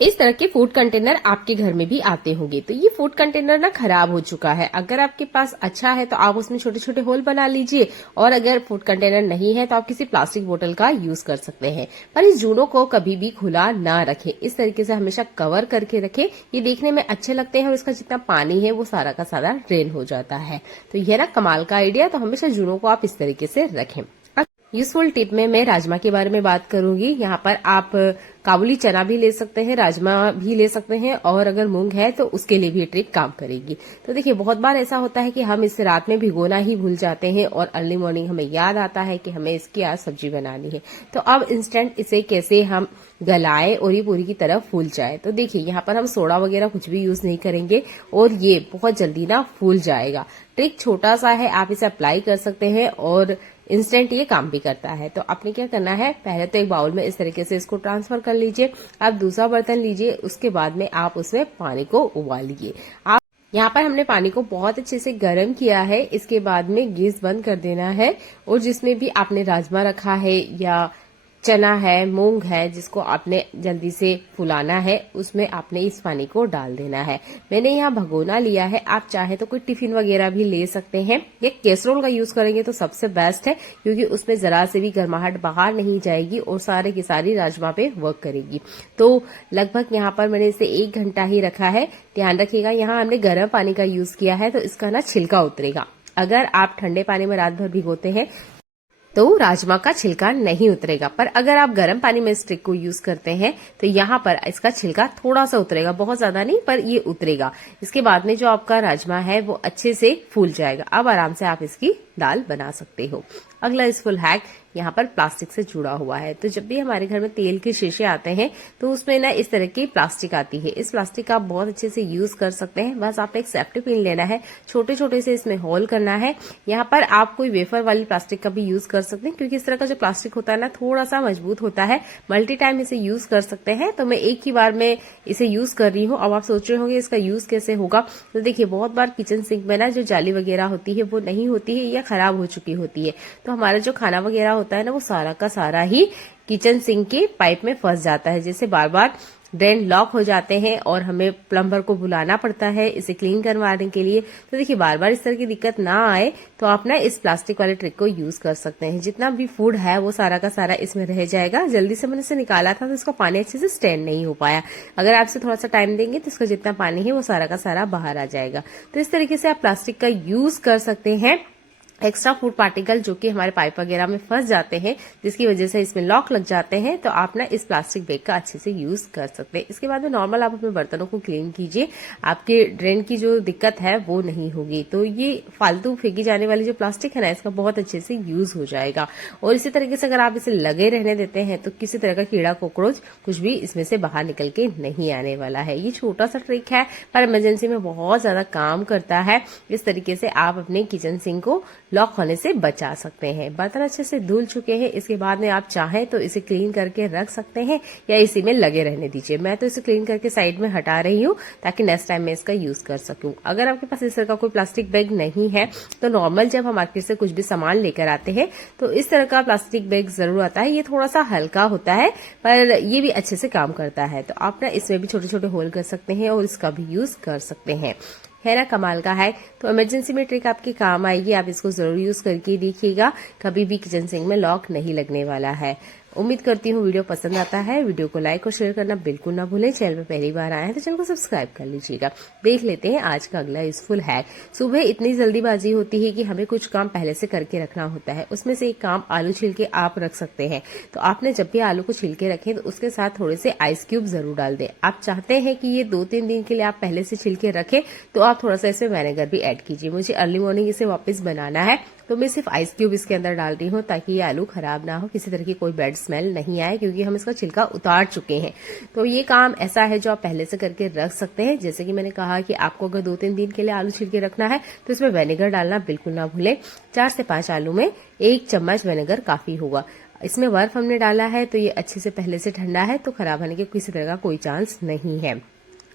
इस तरह के फूड कंटेनर आपके घर में भी आते होंगे। तो ये फूड कंटेनर ना खराब हो चुका है, अगर आपके पास अच्छा है तो आप उसमें छोटे छोटे होल बना लीजिए, और अगर फूड कंटेनर नहीं है तो आप किसी प्लास्टिक बोतल का यूज कर सकते हैं। पर इस जूनों को कभी भी खुला ना रखें, इस तरीके से हमेशा कवर करके रखें। ये देखने में अच्छे लगते हैं और इसका जितना पानी है वो सारा का सारा ड्रेन हो जाता है। तो यह ना कमाल का आइडिया। तो हमेशा जूनों को आप इस तरीके से रखें। यूजफुल टिप में मैं राजमा के बारे में बात करूंगी। यहाँ पर आप काबुली चना भी ले सकते हैं, राजमा भी ले सकते हैं, और अगर मूंग है तो उसके लिए भी ये ट्रिक काम करेगी। तो देखिए बहुत बार ऐसा होता है कि हम इसे रात में भिगोना ही भूल जाते हैं और अर्ली मॉर्निंग हमें याद आता है कि हमें इसकी आज सब्जी बनानी है। तो अब इंस्टेंट इसे कैसे हम गलाएं और ये पूरी की तरह फूल जाए। तो देखिए यहाँ पर हम सोडा वगैरह कुछ भी यूज नहीं करेंगे और ये बहुत जल्दी ना फूल जाएगा। ट्रिक छोटा सा है, आप इसे अप्लाई कर सकते हैं और इंस्टेंट ये काम भी करता है। तो आपने क्या करना है, पहले तो एक बाउल में इस तरीके से इसको ट्रांसफर कर लीजिए। आप दूसरा बर्तन लीजिए, उसके बाद में आप उसमें पानी को उबालिए। आप यहाँ पर हमने पानी को बहुत अच्छे से गर्म किया है। इसके बाद में गैस बंद कर देना है, और जिसमें भी आपने राजमा रखा है या चना है, मूंग है, जिसको आपने जल्दी से फुलाना है, उसमें आपने इस पानी को डाल देना है। मैंने यहाँ भगोना लिया है, आप चाहे तो कोई टिफिन वगैरह भी ले सकते हैं। ये कैसरोल का यूज करेंगे तो सबसे बेस्ट है, क्योंकि उसमें जरा से भी गर्माहट बाहर नहीं जाएगी और सारे की सारी राजमा पे वर्क करेगी। तो लगभग यहाँ पर मैंने इसे 1 घंटा ही रखा है। ध्यान रखिएगा यहाँ हमने गर्म पानी का यूज किया है, तो इसका ना छिलका उतरेगा। अगर आप ठंडे पानी में रात भर भिगोते हैं तो राजमा का छिलका नहीं उतरेगा, पर अगर आप गर्म पानी में इस ट्रिक को यूज करते हैं तो यहाँ पर इसका छिलका थोड़ा सा उतरेगा, बहुत ज्यादा नहीं, पर ये उतरेगा। इसके बाद में जो आपका राजमा है वो अच्छे से फूल जाएगा। अब आराम से आप इसकी दाल बना सकते हो। अगला यूजफुल हैक यहाँ पर प्लास्टिक से जुड़ा हुआ है। तो जब भी हमारे घर में तेल के शीशे आते हैं तो उसमें ना इस तरह की प्लास्टिक आती है। इस प्लास्टिक का आप बहुत अच्छे से यूज कर सकते हैं। बस आपको एक सेफ्टी पिन लेना है, छोटे छोटे से इसमें होल करना है। यहाँ पर आप कोई वेफर वाली प्लास्टिक का भी यूज कर सकते हैं, क्योंकि इस तरह का जो प्लास्टिक होता है ना थोड़ा सा मजबूत होता है, मल्टी टाइम इसे यूज कर सकते हैं। तो मैं एक ही बार में इसे यूज कर रही हूँ। अब आप सोच रहे होंगे इसका यूज कैसे होगा। तो देखिए बहुत बार किचन सिंक में ना जो जाली वगैरह होती है वो नहीं होती है या खराब हो चुकी होती है, तो हमारा जो खाना वगैरह होता है ना वो सारा का सारा ही किचन सिंक के पाइप में फंस जाता है, जिससे बार बार ड्रेन लॉक हो जाते हैं और हमें प्लम्बर को बुलाना पड़ता है इसे क्लीन करवाने के लिए। तो देखिए बार बार इस तरह की दिक्कत ना आए तो आप ना इस प्लास्टिक वाले ट्रिक को यूज कर सकते हैं। जितना भी फूड है वो सारा का सारा इसमें रह जाएगा। जल्दी से मैंने इसे निकाला था तो इसका पानी अच्छे से स्टैंड नहीं हो पाया। अगर आप इसे थोड़ा सा टाइम देंगे तो इसका जितना पानी है वो सारा का सारा बाहर आ जाएगा। तो इस तरीके से आप प्लास्टिक का यूज कर सकते हैं। एक्स्ट्रा फूड पार्टिकल जो कि हमारे पाइप वगैरह में फंस जाते हैं, जिसकी वजह से इसमें लॉक लग जाते हैं, तो आप ना इस प्लास्टिक बैग का अच्छे से यूज कर सकते हैं। इसके बाद में नॉर्मल आप अपने बर्तनों को क्लीन कीजिए, आपके ड्रेन की जो दिक्कत है वो नहीं होगी। तो ये फालतू फेंकी जाने वाली जो प्लास्टिक है ना इसका बहुत अच्छे से यूज हो जाएगा। और इसी तरीके से अगर आप इसे लगे रहने देते हैं तो किसी तरह का कीड़ा कॉकरोच कुछ भी इसमें से बाहर निकल के नहीं आने वाला है। ये छोटा सा ट्रिक है पर इमरजेंसी में बहुत ज्यादा काम करता है। इस तरीके से आप अपने किचन सिंक को लॉक होने से बचा सकते हैं। बर्तन अच्छे से धुल चुके हैं, इसके बाद में आप चाहें तो इसे क्लीन करके रख सकते हैं या इसी में लगे रहने दीजिए। मैं तो इसे क्लीन करके साइड में हटा रही हूँ ताकि नेक्स्ट टाइम मैं इसका यूज कर सकूं। अगर आपके पास इस तरह का कोई प्लास्टिक बैग नहीं है तो नॉर्मल जब हम मार्केट से कुछ भी सामान लेकर आते हैं तो इस तरह का प्लास्टिक बैग जरूर आता है। ये थोड़ा सा हल्का होता है पर ये भी अच्छे से काम करता है। तो आप ना इसमें भी छोटे छोटे होल कर सकते हैं और इसका भी यूज कर सकते हैं। है ना कमाल का है। तो इमरजेंसी में ट्रिक आपके काम आएगी, आप इसको जरूर यूज करके देखिएगा। कभी भी किचन सिंक में लॉक नहीं लगने वाला है। उम्मीद करती हूँ वीडियो पसंद आता है। वीडियो को लाइक और शेयर करना बिल्कुल ना भूलें। चैनल पर पहली बार आए हैं तो चैनल को सब्सक्राइब कर लीजिएगा। देख लेते हैं आज का अगला यूजफुल हैक। सुबह इतनी जल्दीबाजी होती है कि हमें कुछ काम पहले से करके रखना होता है। उसमें से एक काम आलू छिलके आप रख सकते हैं। तो आपने जब भी आलू को छिलके रखें तो उसके साथ थोड़े से आइस क्यूब जरूर डाल दें। आप चाहते हैं कि ये 2-3 दिन के लिए आप पहले से छिलके रखें तो आप थोड़ा सा इसमें विनेगर भी ऐड कीजिए। मुझे अर्ली मॉर्निंग इसे वापस बनाना है तो मैं सिर्फ आइस क्यूब इसके अंदर डाल रही हूँ ताकि ये आलू खराब ना हो, किसी तरह की कोई बैड स्मेल नहीं आए, क्योंकि हम इसका छिलका उतार चुके हैं। तो ये काम ऐसा है जो आप पहले से करके रख सकते हैं। जैसे कि मैंने कहा कि आपको अगर 2-3 दिन के लिए आलू छिलके रखना है तो इसमें विनेगर डालना बिल्कुल ना भूलें। 4 से 5 आलू में 1 चम्मच विनेगर काफी होगा। इसमें बर्फ हमने डाला है तो ये अच्छे से पहले से ठंडा है, तो खराब होने के किसी तरह का कोई चांस नहीं है।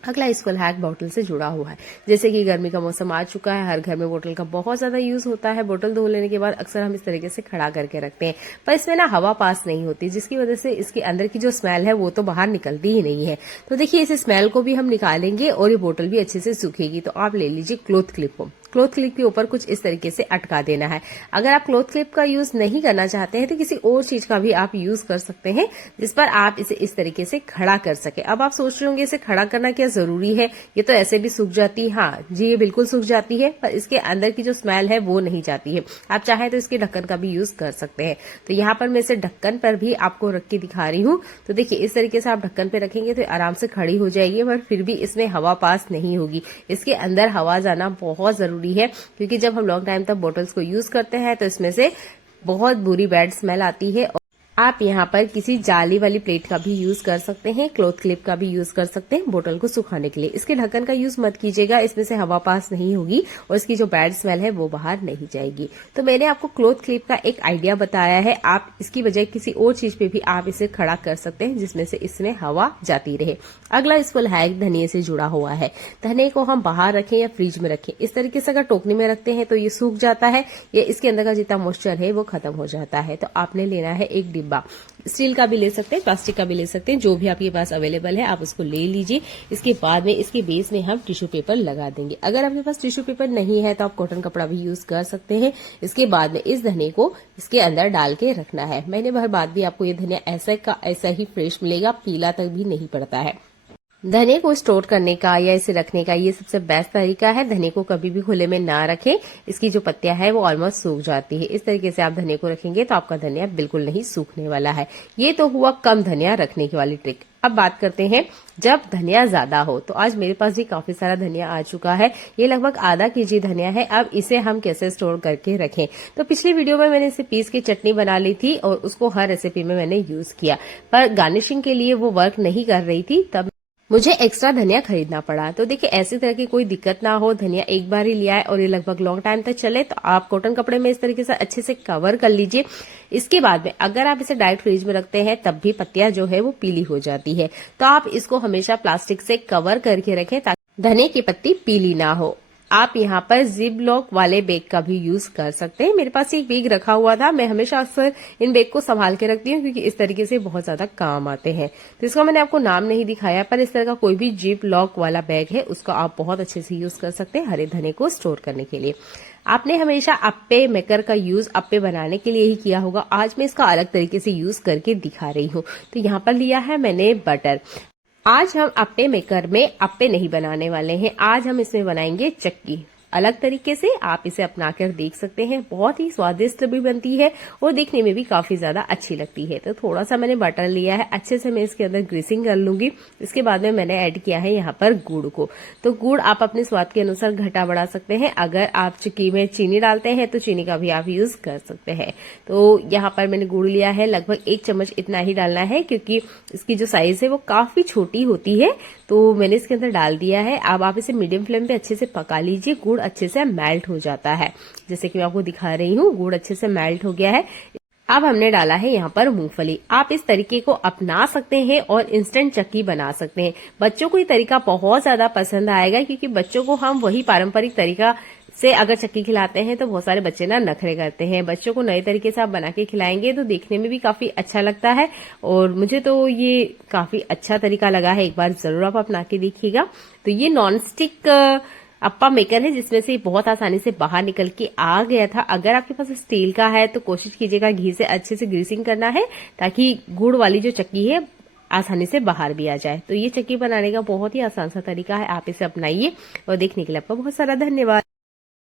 अगला यूजफुल हैक बोतल से जुड़ा हुआ है। जैसे कि गर्मी का मौसम आ चुका है, हर घर में बोतल का बहुत ज्यादा यूज होता है। बोतल धो लेने के बाद अक्सर हम इस तरीके से खड़ा करके रखते हैं, पर इसमें ना हवा पास नहीं होती, जिसकी वजह से इसके अंदर की जो स्मेल है वो तो बाहर निकलती ही नहीं है। तो देखिए इस स्मेल को भी हम निकालेंगे और ये बोतल भी अच्छे से सूखेगी। तो आप ले लीजिए क्लॉथ क्लिप को। क्लॉथ क्लिप के ऊपर कुछ इस तरीके से अटका देना है। अगर आप क्लॉथ क्लिप का यूज नहीं करना चाहते हैं तो किसी और चीज का भी आप यूज कर सकते हैं जिस पर आप इसे इस तरीके से खड़ा कर सके। अब आप सोच रहे होंगे इसे खड़ा करना क्या जरूरी है, ये तो ऐसे भी सूख जाती है। हाँ जी, ये बिल्कुल सूख जाती है, पर इसके अंदर की जो स्मेल है वो नहीं जाती है। आप चाहे तो इसके ढक्कन का भी यूज कर सकते हैं। तो यहाँ पर मैं इसे ढक्कन पर भी आपको रख के दिखा रही हूँ। तो देखिए इस तरीके से आप ढक्कन पे रखेंगे तो आराम से खड़ी हो जाएगी, पर फिर भी इसमें हवा पास नहीं होगी। इसके अंदर हवा जाना बहुत जरूरी है, क्योंकि जब हम लॉन्ग टाइम तक बोटल्स को यूज करते हैं तो इसमें से बहुत बुरी बैड स्मेल आती है। आप यहाँ पर किसी जाली वाली प्लेट का भी यूज कर सकते हैं, क्लॉथ क्लिप का भी यूज कर सकते हैं बोतल को सुखाने के लिए। इसके ढक्कन का यूज मत कीजिएगा, इसमें से हवा पास नहीं होगी और इसकी जो बैड स्मेल है वो बाहर नहीं जाएगी। तो मैंने आपको क्लॉथ क्लिप का एक आइडिया बताया है, आप इसकी बजाय किसी और चीज पे भी आप इसे खड़ा कर सकते हैं जिसमें से इसमें हवा जाती रहे। अगला यूजफुल हैक धनिये से जुड़ा हुआ है। धनिये को हम बाहर रखें या फ्रिज में रखें, इस तरीके से अगर टोकनी में रखते हैं तो ये सूख जाता है, ये इसके अंदर का जितना मॉइस्चर है वो खत्म हो जाता है। तो आपने लेना है एक डिब्बा, स्टील का भी ले सकते हैं, प्लास्टिक का भी ले सकते हैं, जो भी आपके पास अवेलेबल है आप उसको ले लीजिए। इसके बाद में इसके बेस में हम टिश्यू पेपर लगा देंगे। अगर आपके पास टिश्यू पेपर नहीं है तो आप कॉटन कपड़ा भी यूज कर सकते हैं। इसके बाद में इस धनिये को इसके अंदर डाल के रखना है। महीने भर बाद भी आपको ये धनिया ऐसा का ऐसा ही फ्रेश मिलेगा, पीला तक भी नहीं पड़ता है। धनिये को स्टोर करने का या इसे रखने का ये सबसे बेस्ट तरीका है। धनिये को कभी भी खुले में ना रखें, इसकी जो पत्तियां है वो ऑलमोस्ट सूख जाती है। इस तरीके से आप धनिये को रखेंगे तो आपका धनिया बिल्कुल नहीं सूखने वाला है। ये तो हुआ कम धनिया रखने की वाली ट्रिक। अब बात करते हैं जब धनिया ज्यादा हो। तो आज मेरे पास भी काफी सारा धनिया आ चुका है, ये लगभग आधा केजी धनिया है। अब इसे हम कैसे स्टोर करके रखें। तो पिछली वीडियो में मैंने इसे पीस के चटनी बना ली थी और उसको हर रेसिपी में मैंने यूज किया, पर गार्निशिंग के लिए वो वर्क नहीं कर रही थी, तब मुझे एक्स्ट्रा धनिया खरीदना पड़ा। तो देखिए ऐसी तरह की कोई दिक्कत ना हो, धनिया एक बार ही लिया है और ये लगभग लॉन्ग टाइम तक चले, तो आप कॉटन कपड़े में इस तरीके से अच्छे से कवर कर लीजिए। इसके बाद में अगर आप इसे डायरेक्ट फ्रिज में रखते हैं तब भी पत्तियां जो है वो पीली हो जाती है। तो आप इसको हमेशा प्लास्टिक से कवर करके रखें ताकि धनिया की पत्ती पीली ना हो। आप यहाँ पर जिप लॉक वाले बैग का भी यूज कर सकते हैं। मेरे पास एक बैग रखा हुआ था, मैं हमेशा अक्सर इन बैग को संभाल के रखती हूँ क्योंकि इस तरीके से बहुत ज्यादा काम आते हैं। तो इसका मैंने आपको नाम नहीं दिखाया, पर इस तरह का कोई भी जिप लॉक वाला बैग है उसका आप बहुत अच्छे से यूज कर सकते हैं हरे धनिये को स्टोर करने के लिए। आपने हमेशा अप्पे मेकर का यूज अप्पे बनाने के लिए ही किया होगा, आज मैं इसका अलग तरीके से यूज करके दिखा रही हूँ। तो यहाँ पर लिया है मैंने बटर। आज हम अप्पे मेकर में अप्पे नहीं बनाने वाले हैं, आज हम इसमें बनाएंगे चक्की। अलग तरीके से आप इसे अपना कर देख सकते हैं, बहुत ही स्वादिष्ट भी बनती है और देखने में भी काफी ज्यादा अच्छी लगती है। तो थोड़ा सा मैंने बटर लिया है, अच्छे से मैं इसके अंदर ग्रीसिंग कर लूंगी। इसके बाद में मैंने ऐड किया है यहाँ पर गुड़ को। तो गुड़ आप अपने स्वाद के अनुसार घटा बढ़ा सकते हैं। अगर आप चिक्की में चीनी डालते हैं तो चीनी का भी आप यूज कर सकते हैं। तो यहाँ पर मैंने गुड़ लिया है, लगभग 1 चम्मच इतना ही डालना है क्योंकि इसकी जो साइज है वो काफी छोटी होती है। तो मैंने इसके अंदर डाल दिया है। अब आप इसे मीडियम फ्लेम पे अच्छे से पका लीजिए, गुड़ अच्छे से मेल्ट हो जाता है। जैसे कि मैं आपको दिखा रही हूँ, गुड़ अच्छे से मेल्ट हो गया है। अब हमने डाला है यहाँ पर मूंगफली। आप इस तरीके को अपना सकते हैं और इंस्टेंट चक्की बना सकते हैं। बच्चों को ये तरीका बहुत ज्यादा पसंद आएगा क्योंकि बच्चों को हम वही पारंपरिक तरीका से अगर चक्की खिलाते हैं तो बहुत सारे बच्चे ना नखरे करते हैं। बच्चों को नए तरीके से आप बना के खिलाएंगे तो देखने में भी काफी अच्छा लगता है और मुझे तो ये काफी अच्छा तरीका लगा है। एक बार जरूर आप अपना के देखिएगा। तो ये नॉन स्टिक अप्पा मेकर है जिसमें से बहुत आसानी से बाहर निकल के आ गया था। अगर आपके पास स्टील का है तो कोशिश कीजिएगा घी से अच्छे से ग्रीसिंग करना है ताकि गुड़ वाली जो चक्की है आसानी से बाहर भी आ जाए। तो ये चक्की बनाने का बहुत ही आसान सा तरीका है, आप इसे अपनाइए और देखने के लिए आपका बहुत सारा धन्यवाद।